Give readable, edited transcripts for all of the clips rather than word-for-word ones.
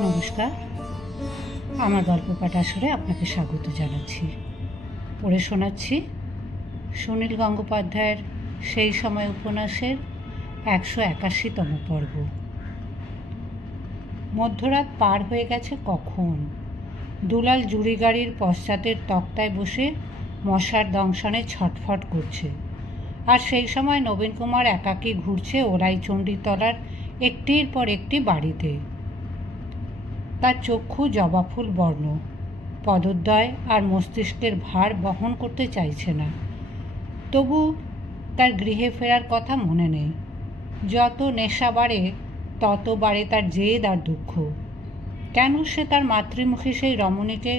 নমস্কার, আমার গল্প পাঠ আসরে আপনাকে স্বাগত জানাচ্ছি। পড়ে শোনাচ্ছি সুনীল গঙ্গোপাধ্যায়ের সেই সময় উপন্যাসের 181তম পর্ব। মধ্যরাত পার হয়ে গেছে কখন। দুলাল জুড়ি গাড়ির পশ্চাতের তক্তায় বসে মশার দংশনে ছটফট করছে, আর সেই সময় নবীন কুমার একাকী ঘুরছে ওরাইচণ্ডীতলার একটির পর একটি বাড়িতে। তার চক্ষু জবাফুল বর্ণ, পদোদ্বয় আর মস্তিষ্কের ভার বহন করতে চাইছে না। তবু তার গৃহে ফেরার কথা মনে নেই। যত নেশা বাড়ে তত বাড়ে তার জেদ আর দুঃখ। কেন সে তার মাতৃমুখী সেই রমণীকে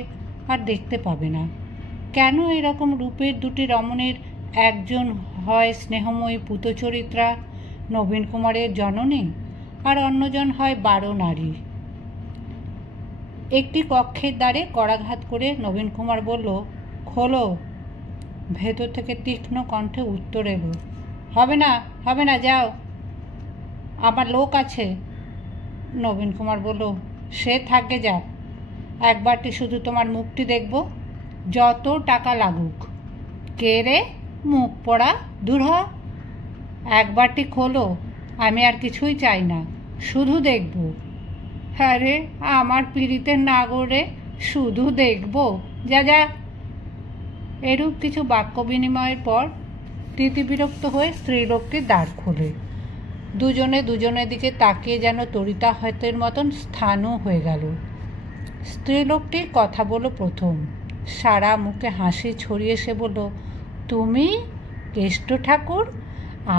আর দেখতে পাবে না? কেন এরকম রূপের দুটি রমণীর একজন হয় স্নেহময়ী পুতচরিত্রা নবীন কুমারের জননী, আর অন্যজন হয় 12 নারী? একটি কক্ষের দ্বারে করাঘাত করে নবীন কুমার বলল, খোলো। ভেতর থেকে তীক্ষ্ণ কণ্ঠে উত্তর এলো, হবে না, হবে না, যাও, আমার লোক আছে। নবীন কুমার বলল, সে থাকবে, যা, একবারটি শুধু তোমার মুখটি দেখব, যত টাকা লাগুক। কে রে? মুখ পড়া, দূর হ। একবারটি খোলো, আমি আর কিছুই চাই না, শুধু দেখব। হ্যাঁ রে, আমার পীড়িতের নাগরে, শুধু দেখব, যা যা। এরূপ কিছু বাক্য বিনিময়ের পর তিতিবিরক্ত হয়ে স্ত্রীলোকটি দ্বার খোলে। দুজনে দুজনের দিকে তাকিয়ে যেন তরিতাহতের মতন স্থানও হয়ে গেল। স্ত্রীলোকটি কথা বলল প্রথম। সারা মুখে হাসি ছড়িয়ে সে বলল, তুমি কেষ্ট ঠাকুর,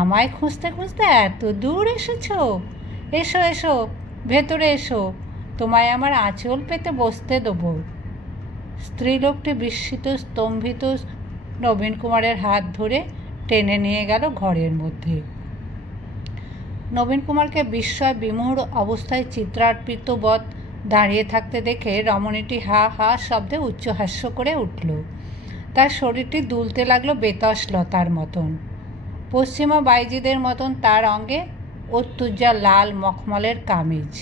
আমায় খুঁজতে খুঁজতে এত দূর এসেছ? এসো এসো, ভেতরে এসো, তোমায় আমার আঁচল পেতে বসতে দেবো। স্ত্রীলোকটি বিস্মিত স্তম্ভিত নবীন কুমারের হাত ধরে টেনে নিয়ে গেল ঘরের মধ্যে। নবীন কুমারকে বিস্ময় বিমূঢ় অবস্থায় চিত্রার্পিতবৎ দাঁড়িয়ে থাকতে দেখে রমণীটি হা হা শব্দে উচ্চহাস্য করে উঠল। তার শরীরটি দুলতে লাগলো বেতস লতার মতন। পশ্চিমা বাইজিদের মতন তার অঙ্গে অত্যুজ্জ্বল লাল মখমলের কামিজ,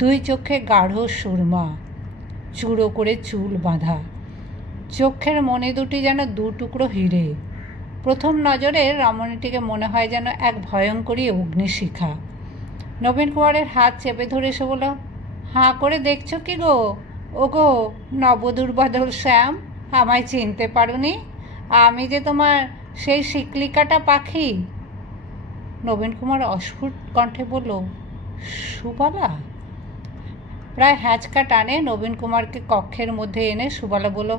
দুই চোখে গাঢ় সুরমা, চূড়ো করে চুল বাঁধা, চোখের মণি দুটি যেন দু টুকরো হিরে। প্রথম নজরে রমণীটিকে মনে হয় যেন এক ভয়ঙ্করী অগ্নিশিখা। নবীন কুমারের হাত চেপে ধরে এসে বলল, হাঁ করে দেখছো কি গো? ও গো নবদুর্বাদল শ্যাম, আমায় চিনতে পারোনি? আমি যে তোমার সেই শিকলিকাটা পাখি। নবীন কুমার অস্ফুট কণ্ঠে বলল, সুবালা? প্রায় হ্যাঁচকা টানে নবীন কুমারকে কক্ষের মধ্যে এনে সুবালা বলল,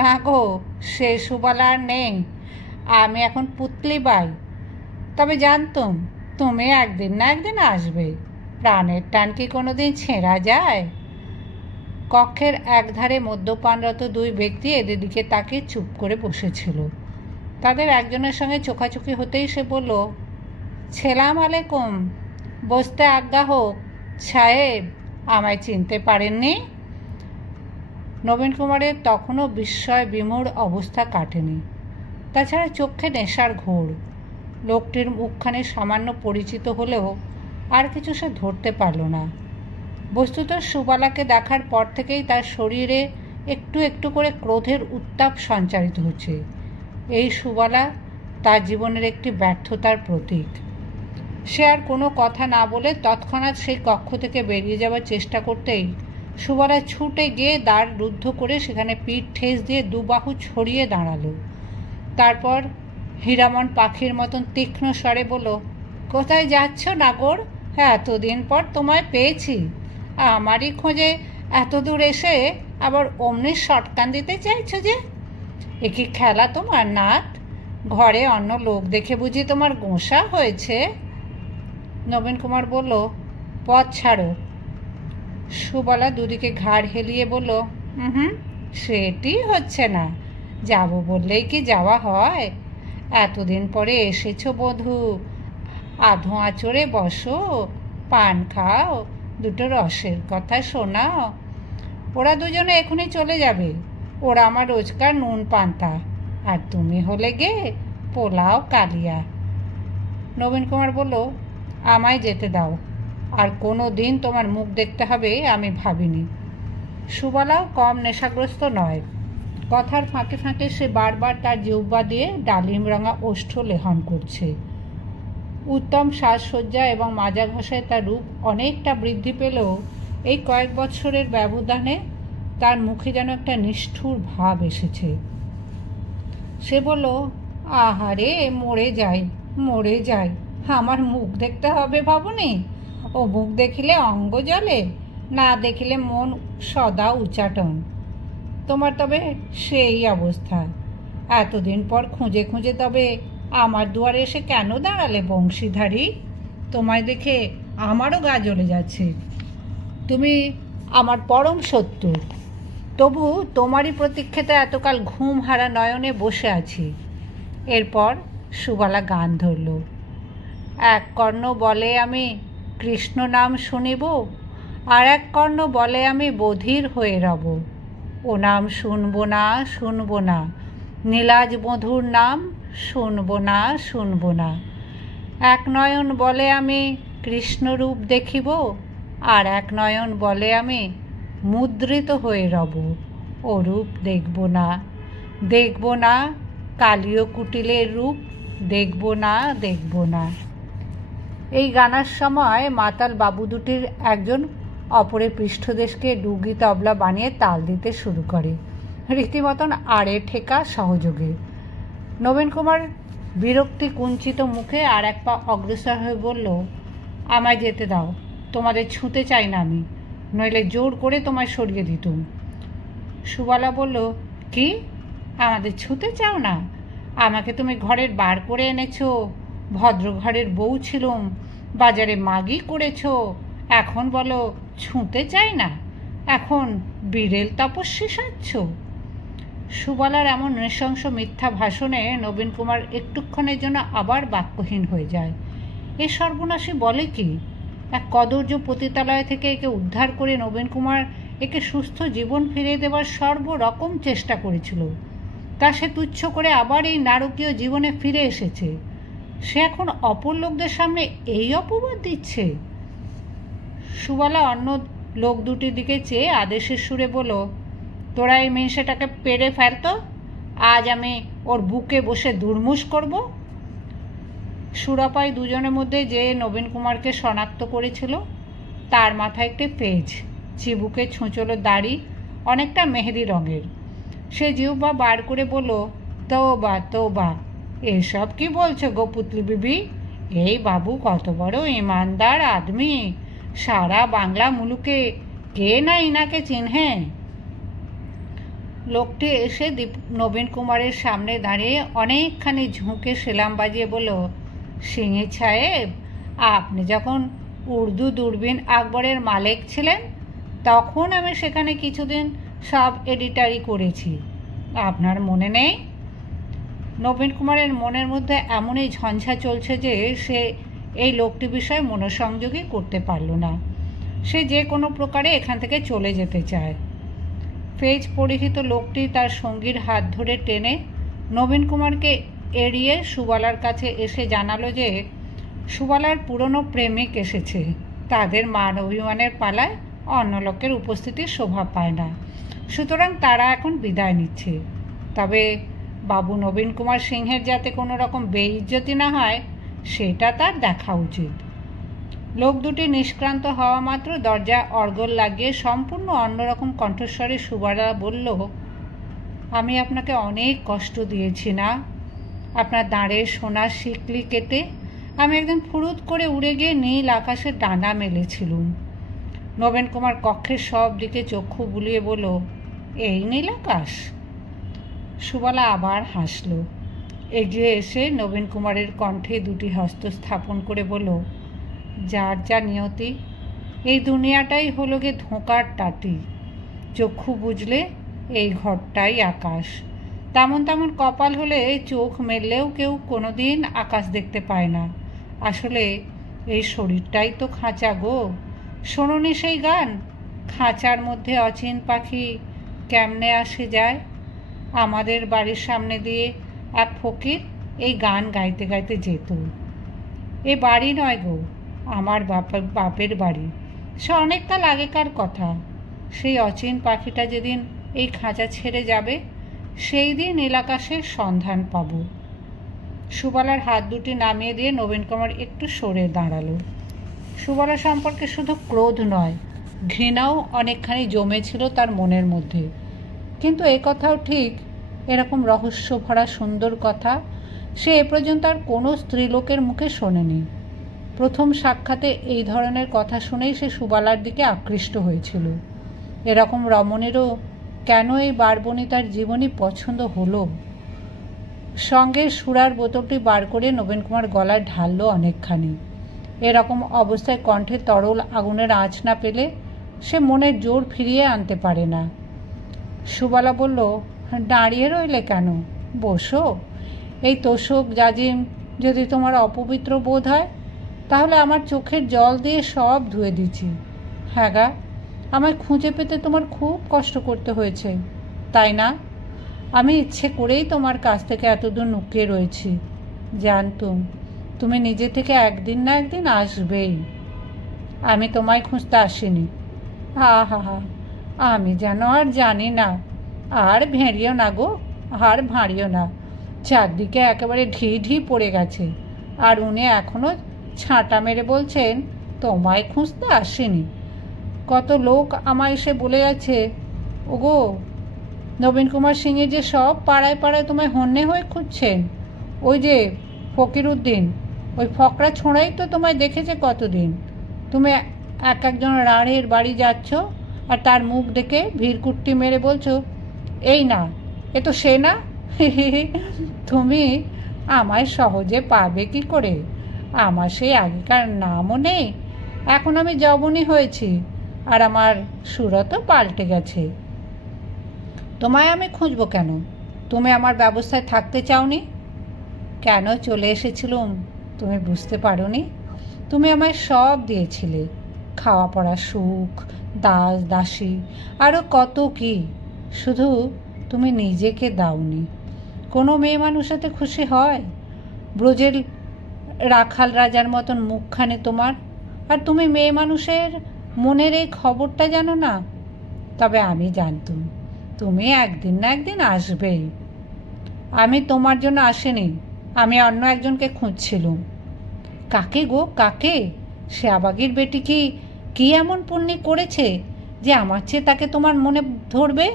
না গো, সে সুবালা আর নেই, আমি এখন পুতলি বাই। তবে জানতুম তুমি একদিন না একদিন আসবে, প্রাণের টান কি কোনোদিন ছেঁড়া যায়? কক্ষের একধারে মদ্যপানরত দুই ব্যক্তি এদের দিকে তাকিয়ে চুপ করে বসেছিল। তাদের একজনের সঙ্গে চোখাচোখি হতেই সে বলল, ছেলাম আলেকুম, বসতে আজ্ঞা হোক। সাহেব, আমায় চিনতে পারেননি? নবীন কুমারের তখনও বিস্ময় বিমূঢ় অবস্থা কাটেনি। তাছাড়া চোখে নেশার ঘোর। লোকটির মুখখানে সামান্য পরিচিত হলেও আর কিছু সে ধরতে পারল না। বস্তুত সুবালাকে দেখার পর থেকেই তার শরীরে একটু একটু করে ক্রোধের উত্তাপ সঞ্চারিত হচ্ছে। এই সুবালা তার জীবনের একটি ব্যর্থতার প্রতীক। সে আর কোনো কথা না বলে তৎক্ষণাৎ সেই কক্ষ থেকে বেরিয়ে যাওয়ার চেষ্টা করতেই সুবালা ছুটে গিয়ে দ্বার রুদ্ধ করে সেখানে পিঠ ঠেস দিয়ে দুবাহু ছড়িয়ে দাঁড়ালো। তারপর হীরামন পাখির মতন তীক্ষ্ণ স্বরে বলল, কোথায় যাচ্ছ নাগর? এতদিন পর তোমায় পেয়েছি। আমারই খোঁজে এত দূর এসে আবার অমনি শটকান দিতে চাইছো যে? এ কি খেলা তোমার নাথ? ঘরে অন্য লোক দেখে বুঝি তোমার গোঁসা হয়েছে? নবীন কুমার বলল, পথ ছাড়ো। সুবালা দুদিকে ঘাড় হেলিয়ে বলল, সেটি হচ্ছে না, যাব বললেই কি যাওয়া হয়? এতদিন পরে এসেছো বধূ, আধো আঁচড়ে বসো, পান খাও, দুটো রসের কথা শোনাও। ওরা দুজনে এখনই চলে যাবে, ওরা আমার রোজকার নুন পান্তা, আর তুমি হলে গে পোলাও কালিয়া। নবীন কুমার বলল, আমায় যেতে দাও। আর কোনো দিন তোমার মুখ দেখতে হবে আমি ভাবিনি। সুবালাও কম নেশাগ্রস্ত নয়। কথার ফাঁকে ফাঁকে সে বারবার তার জিহ্বা দিয়ে ডালিম রাঙা ওষ্ঠ লেহন করছে। উত্তম সাজসজ্জা এবং মাজা ঘষায় তার রূপ অনেকটা বৃদ্ধি পেলেও এই কয়েক বছরের ব্যবধানে তার মুখে যেন একটা নিষ্ঠুর ভাব এসেছে। সে বলল, আহারে, মরে যাই, আমার মুখ দেখতে হবে ভাবনি? ও মুখ দেখিলে অঙ্গ জ্বলে, না দেখিলে মন সদা উচাটন। তোমার তবে সেই অবস্থা। এতদিন পর খুঁজে খুঁজে তবে আমার দুয়ারে এসে কেন দাঁড়ালে বংশীধারী? তোমায় দেখে আমারও গা জ্বলে যাচ্ছে। তুমি আমার পরম শত্রু, তবু তোমারই প্রতীক্ষাতে এতকাল ঘুম হারা নয়নে বসে আছি। এরপর সুবালা গান ধরল। এক কর্ণ বলে আমি কৃষ্ণ নাম শুনিব, আর এক কর্ণ বলে আমি বধির হয়ে রব। ও নাম শুনব না, নীলাজ মধুর নাম শুনব না। এক নয়ন বলে আমি কৃষ্ণরূপ দেখিব, আর এক নয়ন বলে আমি মুদ্রিত হয়ে রব। ও রূপ দেখব না, কালীয় কুটিলের রূপ দেখব না। এই গানার সময় মাতাল বাবু দুটির একজন অপরের পৃষ্ঠদেশকে ডুগি তবলা বানিয়ে তাল দিতে শুরু করে, রীতিমতন আড়ে ঠেকা সহযোগে। নবীন কুমার বিরক্তি কুঞ্চিত মুখে আর এক পা অগ্রসর হয়ে বলল, আমায় যেতে দাও, তোমাদের ছুঁতে চাই না আমি, নইলে জোর করে তোমায় সরিয়ে দিতুম। সুবালা বলল, কি, আমাদের ছুঁতে চাও না? আমাকে তুমি ঘরের বার করে এনেছো, ভদ্র ঘরের বউ ছিলুম, বাজারে মাগি করেছ, এখন বলো ছুঁতে চাই না? এখন বিড়েল তপস্বী সাজছ? সুবালার এমন নৃশংস মিথ্যা ভাষণে নবীন কুমার একটুক্ষণের জন্য আবার বাক্যহীন হয়ে যায়। এ সর্বনাশী বলে কি? এক কদর্য পতিতালয় থেকে একে উদ্ধার করে নবীন কুমার একে সুস্থ জীবন ফিরিয়ে দেবার সর্বরকম চেষ্টা করেছিল। তা সে তুচ্ছ করে আবার এই নারকীয় জীবনে ফিরে এসেছে। সে এখন অপর লোকদের সামনে এই অপবাদ দিচ্ছে। সুবালা অন্য লোক দুটির দিকে চেয়ে আদেশের সুরে বলল, তোরা এই মেয়েটাকে পেরে ফেলতো, আজ আমি ওর বুকে বসে দুর্মুষ করব। সুরাপাই দুজনের মধ্যে যে নবীন কুমারকে শনাক্ত করেছিল তার মাথায় একটি পেজ, চিবুকে ছুঁচলো দাড়ি, অনেকটা মেহেদি রঙের। সে জিহ্বা বার করে বলল, তৌবা, এসব কি বলছো গো পুতলি বিবি? এই বাবু কত বড় ইমানদার আদমি, সারা বাংলা মুলুকে কে না ইনাকে চিনহে। লোকটি এসে নবীন কুমারের সামনে দাঁড়িয়ে অনেকখানি ঝুঁকে সেলাম বাজিয়ে বলল, সিংহি সাহেব, আপনি যখন উর্দু দূরবীন আকবরের মালিক ছিলেন তখন আমি সেখানে কিছুদিন সব এডিটারি করেছি, আপনার মনে নেই? নবীন কুমারের মনের মধ্যে এমনই ঝঞ্ঝা চলছে যে সে এই লোকটি বিষয়ে মনোসংযোগই করতে পারল না। সে যে কোনো প্রকারে এখান থেকে চলে যেতে চায়। ফেজ পরিহিত লোকটি তার সঙ্গীর হাত ধরে টেনে নবীন কুমারকে এড়িয়ে সুবালার কাছে এসে জানালো যে সুবালার পুরনো প্রেমিক এসেছে, তাদের মান অভিমানের পালায় অন্য লোকের উপস্থিতি শোভা পায় না, সুতরাং তারা এখন বিদায় নিচ্ছে। তবে বাবু নবীন কুমার সিংহের যাতে কোনো রকম বেইজ্জতি না হয় সেটা তার দেখা উচিত। লোক দুটি নিষ্ক্রান্ত হওয়া মাত্র দরজা অর্গল লাগিয়ে সম্পূর্ণ অন্যরকম কণ্ঠস্বরে সুবালা বলল, আমি আপনাকে অনেক কষ্ট দিয়েছি না? আপনার দাঁড়ের সোনার শিকলি কেটে আমি একদিন ফুরুত করে উড়ে গিয়ে নীল আকাশে ডানা মেলেছিলুম। নবীন কুমার কক্ষের সব দিকে চক্ষু বুলিয়ে বলল, এই নীল আকাশ? সুবালা আবার হাসল। এগিয়ে এসে নবীন কুমারের কণ্ঠে দুটি হস্ত স্থাপন করে বলল, যার যা নিয়তি, এই দুনিয়াটাই হলো গে ধোঁকার টাটি, চক্ষু বুঝলে এই ঘরটাই আকাশ। তেমন কপাল হলে চোখ মেললেও কেউ কোনোদিন আকাশ দেখতে পায় না। আসলে এই শরীরটাই তো খাঁচা গো। শোনোনি সেই গান, খাঁচার মধ্যে অচিন পাখি কেমনে আসে যায়? আমাদের বাড়ির সামনে দিয়ে এক ফকির এই গান গাইতে গাইতে যেত। এ বাড়ি নয় গো, আমার বাপের বাড়ি। সে অনেককাল আগেকার কথা। সেই অচিন পাখিটা যেদিন এই খাঁচা ছেড়ে যাবে সেই দিন নীলাকাশের সন্ধান পাব। সুবালার হাত দুটি নামিয়ে দিয়ে নবীন কুমার একটু সরে দাঁড়ালো। সুবালা সম্পর্কে শুধু ক্রোধ নয়, ঘৃণাও অনেকখানি জমেছিল তার মনের মধ্যে। কিন্তু এ কথাও ঠিক, এরকম রহস্য ভরা সুন্দর কথা সে এ পর্যন্ত আর কোনো স্ত্রীলোকের মুখে শোনেনি। প্রথম সাক্ষাতে এই ধরনের কথা শুনেই সে সুবালার দিকে আকৃষ্ট হয়েছিল। এরকম রমণীরও কেন এই বারবনিতার জীবনই পছন্দ হলো? সঙ্গে সুরার বোতলটি বার করে নবীন কুমার গলায় ঢালল অনেকখানি। এরকম অবস্থায় কণ্ঠে তরল আগুনের আঁচ না পেলে সে মনের জোর ফিরিয়ে আনতে পারে না। সুবালা বলল, দাঁড়িয়ে রইলে কেন? বসো। এই তোষক জাজিম যদি তোমার অপবিত্র বোধ হয় তাহলে আমার চোখের জল দিয়ে সব ধুয়ে দিচ্ছি। হ্যাঁ গা, আমায় খুঁজে পেতে তোমার খুব কষ্ট করতে হয়েছে, তাই না? আমি ইচ্ছে করেই তোমার কাছ থেকে এতদূর লুকিয়ে রয়েছি। জানতুম তুমি নিজে থেকে একদিন না একদিন আসবেই। আমি তোমায় খুঁজতে আসিনি। হা হা হা, আমি যেন আর জানি না। আর ভেঁড়িও না গো, আর ভাঁড়িও না। চারদিকে একেবারে ঢি ঢি পড়ে গেছে, আর উনি এখনও ছাঁটা মেরে বলছেন তোমায় খুঁজতে আসেনি। কত লোক আমায় এসে বলে যাচ্ছে, ওগো নবীন কুমার সিংয়ে যে সব পাড়ায় পাড়ায় তোমায় হন্যে হয়ে খুঁজছেন। ওই যে ফকিরউদ্দিন, ওই ফকরা ছোঁড়াই তো তোমায় দেখেছে কতদিন। তুমি একজন রাঢ়ের বাড়ি যাচ্ছ আর তার মুখ দেখে ভিড়কুট্টি মেরে বলছো, এই না, এ তো সে না। তুমি আমায় সহজে পাবে কি করে? আমার সেই আগেকার নামও নেই। এখন আমি যবনী হয়েছি আর আমার সুরতও পাল্টে গেছে। তোমায় আমি খুঁজবো কেন? তুমি আমার ব্যবস্থায় থাকতে চাওনি? কেন চলে এসেছিলুম তুমি বুঝতে পারোনি? তুমি আমায় সব দিয়েছিলে, খাওয়া পড়া সুখ, দাস দাসী, আরও কত কি। শুধু তুমি নিজেকে দাওনি। কোনো মেয়ে মানুষেতে খুশি হয়? ব্রজের রাখাল রাজার মতন মুখখানে তোমার, আর তুমি মেয়ে মানুষের মনের এই খবরটা জানো না? তবে আমি জানতুম তুমি একদিন না একদিন আসবেই। আমি তোমার জন্য আসিনি, আমি অন্য একজনকে খুঁজছিলুম। কাকে গো, কাকে? সে আবাগির বেটি কি এমন পুণ্যি করেছে যে আমার চেয়ে তাকে তোমার মনে ধরবে?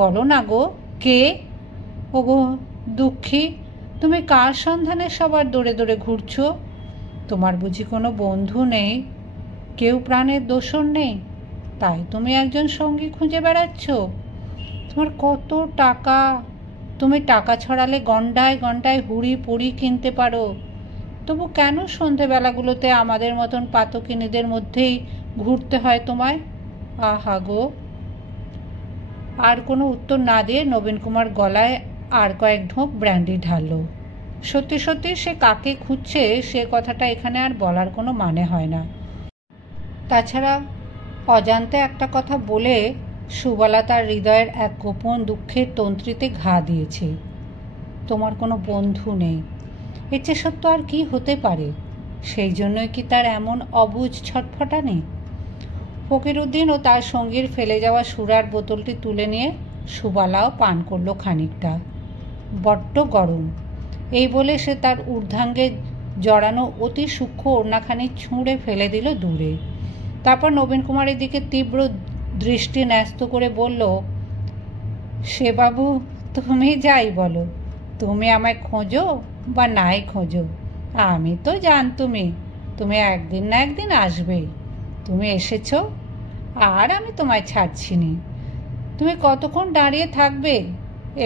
বলো না গো, কে? ওগো দুঃখী, তুমি কার সন্ধানে সবার দৌড়ে দৌড়ে ঘুরছ? তোমার বুঝি কোনো বন্ধু নেই, কেউ প্রাণের দোসর নেই, তাই তুমি একজন সঙ্গী খুঁজে বেড়াচ্ছ? তোমার কত টাকা, তুমি টাকা ছড়ালে গন্ডায় গন্ডায় হুড়ি পুড়ি কিনতে পারো, তবু কেন সন্ধেবেলাগুলোতে আমাদের মতন পাতকিনীদের মধ্যেই ঘুরতে হয় তোমায়? আহা গো। আর কোনো উত্তর না দিয়ে নবীন কুমার গলায় আর কয়েক ঢোক ব্র্যান্ডি ঢালল। সত্যি সত্যি সে কাকে খুঁজছে সে কথাটা এখানে আর বলার কোনো মানে হয় না। তাছাড়া অজান্তে একটা কথা বলে সুবালা তার হৃদয়ের এক গোপন দুঃখের তন্ত্রীতে ঘা দিয়েছে। তোমার কোনো বন্ধু নেই, এর চেয়ে সত্য আর কি হতে পারে? সেই জন্যই কি তার এমন অবুঝ ছটফটানি? ফকিরউদ্দিন ও তার সঙ্গীর ফেলে যাওয়া সুরার বোতলটি তুলে নিয়ে সুবালাও পান করলো খানিকটা। বড্ড গরম, এই বলে সে তার ঊর্ধ্বাঙ্গে জড়ানো অতি সূক্ষ্ম ওড়নাখানি ছুঁড়ে ফেলে দিল দূরে। তারপর নবীন কুমারের দিকে তীব্র দৃষ্টি ন্যস্ত করে বলল, সে বাবু তুমি যাই বলো, তুমি আমায় খোঁজো বা নাই খোঁজো, আমি তো তুমি একদিন না একদিন আসবেই। তুমি এসেছো আর আমি তোমায় ছাড়ছি নি। তুমি কতক্ষণ দাঁড়িয়ে থাকবে?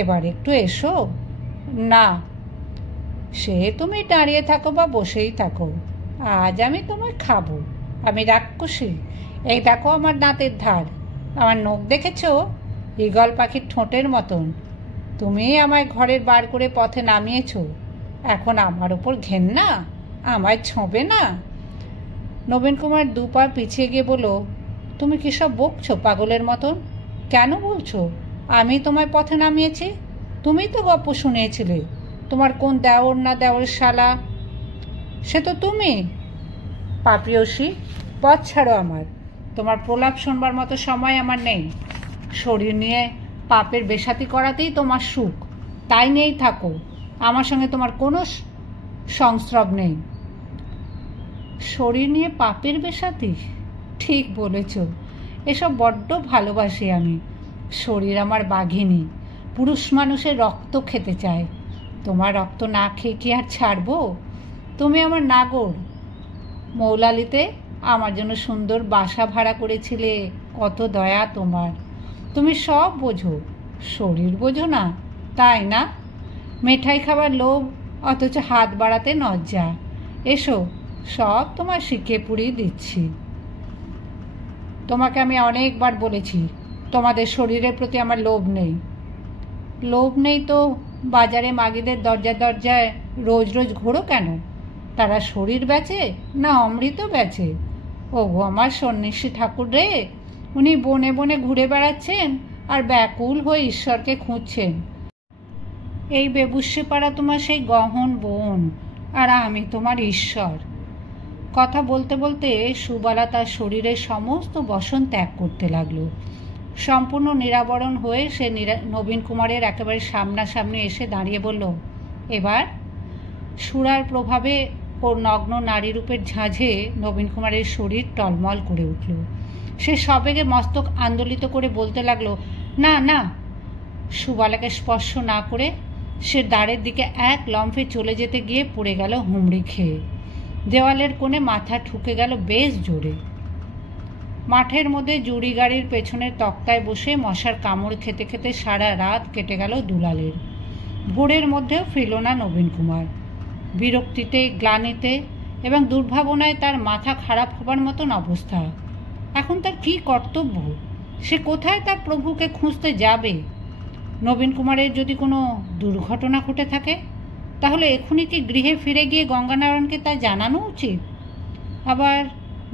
এবার একটু এসো না। সে তুমি দাঁড়িয়ে থাকো বা বসেই থাকো, আজ আমি তোমায় খাবো। আমি রাক্ষসী। এই দেখো আমার দাঁতের ধার, আমার নখ দেখেছো? ঈগল পাখির ঠোঁটের মতন। তুমি আমায় ঘরের বার করে পথে নামিয়েছো, এখন আমার ওপর ঘেন্না? আমায় ছোঁবে না? নবীন কুমার দু পা পিছিয়ে গিয়ে বলল, তুমি কী সব বকছো পাগলের মতন? কেন বলছো আমি তোমায় পথে নামিয়েছি? তুমিই তো গপ্প শুনিয়েছিলে তোমার কোন দেওর না দেওর শালা। সে তো তুমি। পাপিয়সী, পথ ছাড়ো আমার। তোমার প্রলাপ শোনবার মতো সময় আমার নেই। শরীর নিয়ে পাপের বেশাতি করাতেই তোমার সুখ, তাই নিয়েই থাকো। আমার সঙ্গে তোমার কোনো সংস্রব নেই। শরীর নিয়ে পাপের বেশাতি? ঠিক বলেছ, এসব বড্ড ভালোবাসি আমি। শরীর আমার বাঘিনী, পুরুষ মানুষের রক্ত খেতে চায়। তোমার রক্ত না খেয়ে কি আর ছাড়বো? তুমি আমার নাগর। মৌলালিতে আমার জন্য সুন্দর বাসা ভাড়া করেছিলে, কত দয়া তোমার। তুমি সব বোঝো, শরীর বোঝো না, তাই না? মেঠাই খাবার লোভ, অথচ হাত বাড়াতে লজ্জা। এসো, সব তোমার শিখিয়ে পুড়িয়ে দিচ্ছি। তোমাকে আমি অনেকবার বলেছি তোমাদের শরীরের প্রতি আমার লোভ নেই। লোভ নেই তো বাজারে মাগিদের দরজায় দরজায় রোজ রোজ ঘোরো কেন? তারা শরীর বেচে না অমৃত বেচে? ওগো আমার সন্ন্যাসী ঠাকুর রে, উনি বনে বনে ঘুরে বেড়াচ্ছেন আর ব্যাকুল হয়ে ঈশ্বরকে খুঁজছেন। এই বেবুসিপাড়া তোমার সেই গহন বন, আর আমি তোমার ঈশ্বর। কথা বলতে বলতে সুবালা তার শরীরের সমস্ত বসন ত্যাগ করতে লাগলো। সম্পূর্ণ নিরাবরণ হয়ে সে নবীন কুমারের একেবারে সামনাসামনি এসে দাঁড়িয়ে বলল, এবার? সুরার প্রভাবে ওর নগ্ন নারীরূপের ঝাঁঝে নবীন কুমারের শরীর টলমল করে উঠল। সে সবেগে মস্তক আন্দোলিত করে বলতে লাগলো, না না। সুবালাকে স্পর্শ না করে সে দ্বারের দিকে এক লম্ফে চলে যেতে গিয়ে পড়ে গেল হুমড়ি খেয়ে। দেওয়ালের কোণে মাথা ঠুকে গেল বেশ জোরে। মাঠের মধ্যে জুড়ি গাড়ির পেছনের তক্তায় বসে মশার কামড় খেতে খেতে সারা রাত কেটে গেল দুলালের। ভোরের মধ্যেও ফিরল না নবীন কুমার। বিরক্তিতে, গ্লানিতে এবং দুর্ভাবনায় তার মাথা খারাপ হবার মতন অবস্থা। এখন তার কী কর্তব্য? সে কোথায় তার প্রভুকে খুঁজতে যাবে? নবীন কুমারের যদি কোনো দুর্ঘটনা ঘটে থাকে, তাহলে এখনই কি গৃহে ফিরে গিয়ে গঙ্গানারায়ণকে তা জানানো উচিত? আবার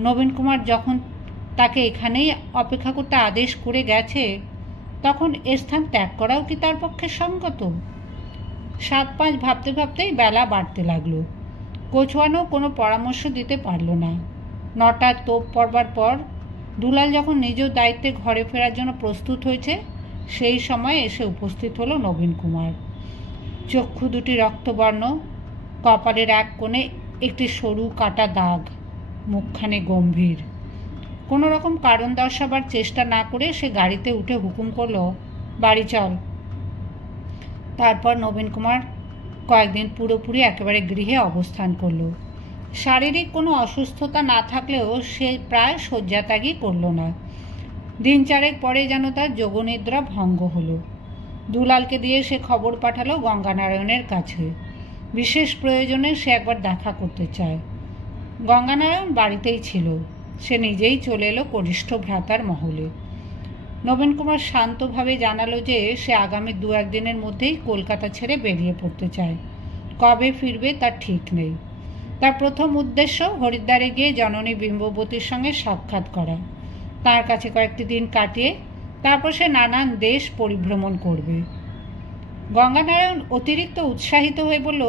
নবীন কুমার যখন তাকে এখানেই অপেক্ষা করতে আদেশ করে গেছে, তখন এ স্থান ত্যাগ করাও কি তার পক্ষে সঙ্গত? 7-5 ভাবতে ভাবতেই বেলা বাড়তে লাগলো। কোচওয়ানও কোনো পরামর্শ দিতে পারল না। 9টার তোপ পড়বার পর দুলাল যখন নিজ দায়িত্বে ঘরে ফেরার জন্য প্রস্তুত হয়েছে, সেই সময় এসে উপস্থিত হলো নবীন কুমার। চক্ষু দুটি রক্তবর্ণ, কপালের এক কোণে একটি সরু কাটা দাগ, মুখখানে গম্ভীর। কোনো রকম কারণ দর্শাবার চেষ্টা না করে সে গাড়িতে উঠে হুকুম করল, বাড়ি চল। তারপর নবীন কুমার কয়েকদিন পুরোপুরি একেবারে গৃহে অবস্থান করল। শারীরিক কোনো অসুস্থতা না থাকলেও সে প্রায় শয্যাত্যাগই করল না। 3 চারেক পরে যেন তার যোগনিদ্রা ভঙ্গ হলো। দুলালকে দিয়ে সে খবর পাঠালো গঙ্গানারায়ণের কাছে। বিশেষ প্রয়োজনে সে একবার দেখা করতে চায়। গঙ্গানারায়ণ বাড়িতেই ছিল। সে নিজেই চলে এলো কনিষ্ঠ ভ্রাতার মহলে। নবীন কুমার শান্তভাবে জানালো যে সে আগামী 2-1 দিনের মধ্যেই কলকাতা ছেড়ে বেরিয়ে পড়তে চায়। কবে ফিরবে তার ঠিক নেই। তার প্রথম উদ্দেশ্য হরিদ্বারে গিয়ে জননী বিম্ববতীর সঙ্গে সাক্ষাৎ করা, তার কাছে কয়েকটি দিন কাটিয়ে তারপর সে নানান দেশ পরিভ্রমণ করবে। গঙ্গানারায়ণ অতিরিক্ত উৎসাহিত হয়ে বলল,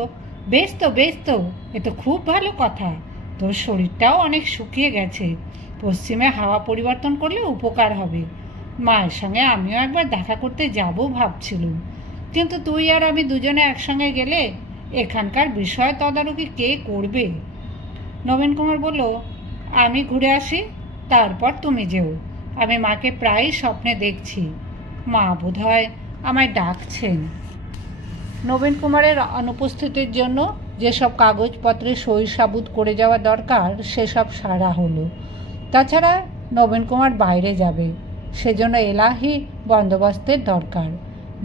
বেশ তো বেশ তো, এ তো খুব ভালো কথা। তোর শরীরটাও অনেক শুকিয়ে গেছে, পশ্চিমে হাওয়া পরিবর্তন করলে উপকার হবে। মায়ের সঙ্গে আমিও একবার দেখা করতে যাব ভাবছিলুম, কিন্তু তুই আর আমি দুজনে একসঙ্গে গেলে এখানকার বিষয় তদারকি কে করবে? নবীন কুমার বলল, আমি ঘুরে আসি, তারপর তুমি যেও। আমি মাকে প্রায়ই স্বপ্নে দেখছি, মা বোধহয় আমায় ডাকছেন। নবীন কুমারের অনুপস্থিতির জন্য যেসব কাগজপত্রে সই সাবুত করে যাওয়া দরকার সেসব সারা হলো। তাছাড়া নবীন কুমার বাইরে যাবে, সেজন্য এলাহি বন্দোবস্তের দরকার।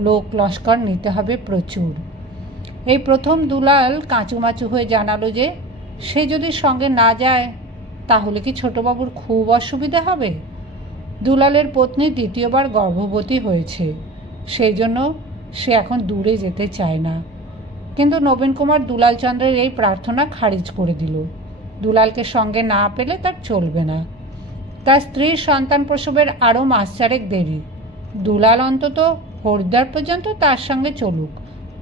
লোক লস্কর নিতে হবে প্রচুর। এই প্রথম দুলাল কাঁচুমাচু হয়ে জানালো যে সে যদি সঙ্গে না যায় তাহলে কি ছোটবাবুর খুব অসুবিধা হবে। দুলালের পত্নী দ্বিতীয়বার গর্ভবতী হয়েছে, সেই জন্য সে এখন দূরে যেতে চায় না। কিন্তু নবীন কুমার দুলালচন্দ্রের এই প্রার্থনা খারিজ করে দিল। দুলালকে সঙ্গে না পেলে তার চলবে না। তার স্ত্রীর সন্তান প্রসবের আরও 1 মাস দেরি। দুলাল অন্তত হরিদ্বার পর্যন্ত তার সঙ্গে চলুক,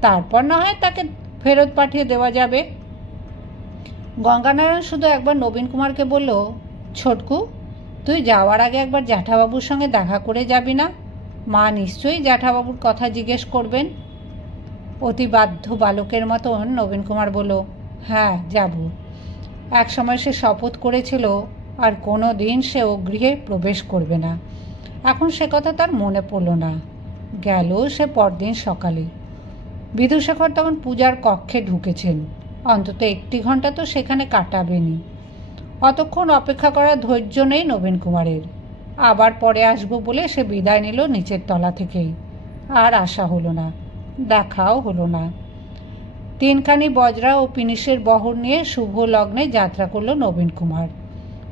তারপর না হয় তাকে ফেরত পাঠিয়ে দেওয়া যাবে। গঙ্গানারায়ণ শুধু একবার নবীন কুমারকে বলল, ছোটকু, তুই যাওয়ার আগে একবার জ্যাঠাবাবুর সঙ্গে দেখা করে যাবি না? মা নিশ্চয়ই জ্যাঠাবাবুর কথা জিজ্ঞেস করবেন। অতি বাধ্য বালকের মতন নবীন কুমার বলল, হ্যাঁ যাব। একসময় সে শপথ করেছিল আর কোনো দিন সে ও গৃহে প্রবেশ করবে না। এখন সে কথা তার মনে পড়ল না। গেল সে পরদিন সকালে। বিধুশেখর তখন পূজার কক্ষে ঢুকেছেন। অন্তত 1 ঘন্টা তো সেখানে কাটাবেনি। অতক্ষণ অপেক্ষা করার ধৈর্য নেই নবীন কুমারের। আবার পরে আসবো বলে সে বিদায় নিল নিচের তলা থেকেই। আর আশা হলো না, দেখাও হলো না। 3খানি বজরা ও পিনিসের বহর নিয়ে শুভ লগ্নে যাত্রা করল নবীন কুমার।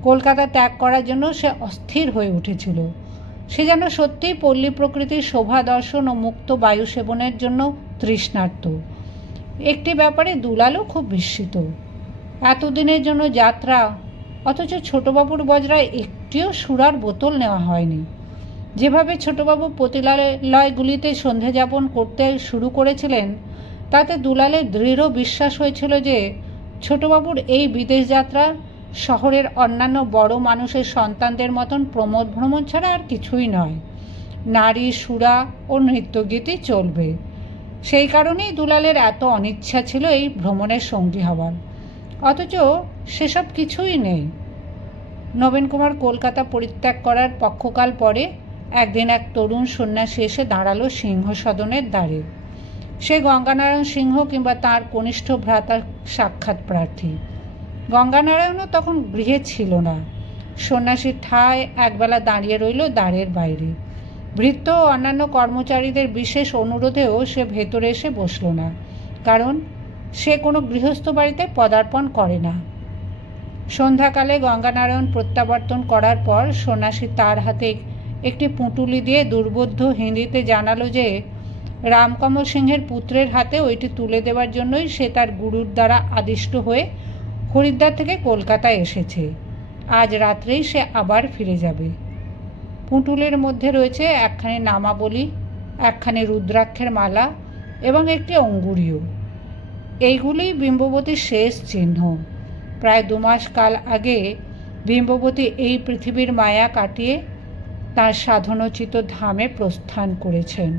কলকাতা ত্যাগ করার জন্য সে অস্থির হয়ে উঠেছিল। সে যেন সত্যিই পল্লী প্রকৃতির শোভা দর্শন ও মুক্ত বায়ু সেবনের জন্য তৃষ্ণার্ত। একটি ব্যাপারে দুলালও খুব বিস্মিত। এতদিনের জন্য যাত্রা, অথচ ছোটবাবুর বজরায় একটিও সুরার বোতল নেওয়া হয়নি। যেভাবে ছোটবাবু পতিলালয়গুলিতে সন্ধে যাপন করতে শুরু করেছিলেন, তাতে দুলালের দৃঢ় বিশ্বাস হয়েছিল যে ছোটবাবুর এই বিদেশ যাত্রা শহরের অন্যান্য বড় মানুষের সন্তানদের মতন প্রমোদ ভ্রমণ ছাড়া আর কিছুই নয়। নারী, সুরা ও নৃত্যগীতি চলবে। সেই কারণেই দুলালের এত অনিচ্ছা ছিল এই ভ্রমণের সঙ্গী হওয়ার। অথচ সেসব কিছুই নেই। নবীন কুমার কলকাতা পরিত্যাগ করার পক্ষকাল পরে একদিন এক তরুণ সন্ন্যাসী এসে দাঁড়ালো সিংহ সদনের দ্বারে। সে গঙ্গানারায়ণ সিংহ কিংবা তাঁর কনিষ্ঠ ভ্রাতার সাক্ষাৎ প্রার্থী। গঙ্গানারায়ণও তখন গৃহে ছিল না। সন্ন্যাসীর ঠায় একবেলা দাঁড়িয়ে রইল দ্বারের বাইরে। ভৃত্য ও অন্যান্য কর্মচারীদের বিশেষ অনুরোধেও সে ভেতরে এসে বসল না, কারণ সে কোনো গৃহস্থ বাড়িতে পদার্পণ করে না। সন্ধ্যাকালে গঙ্গানারায়ণ প্রত্যাবর্তন করার পর সন্ন্যাসী তার হাতে একটি পুঁটুলি দিয়ে দুর্বোধ্য হিন্দিতে জানালো যে রামকমল সিংহের পুত্রের হাতে ওইটি তুলে দেওয়ার জন্যই সে তার গুরুর দ্বারা আদিষ্ট হয়ে হরিদ্বার থেকে কলকাতায় এসেছে। আজ রাত্রেই সে আবার ফিরে যাবে। পুঁটুলির মধ্যে রয়েছে একখানি নামাবলী, একখানি রুদ্রাক্ষের মালা এবং একটি অঙ্গুরীয়। এইগুলি বিম্ববতীর শেষ চিহ্ন। প্রায় 2 মাস কাল আগে বিম্ববতী এই পৃথিবীর মায়া কাটিয়ে তাঁর সাধনোচিত ধামে প্রস্থান করেছেন।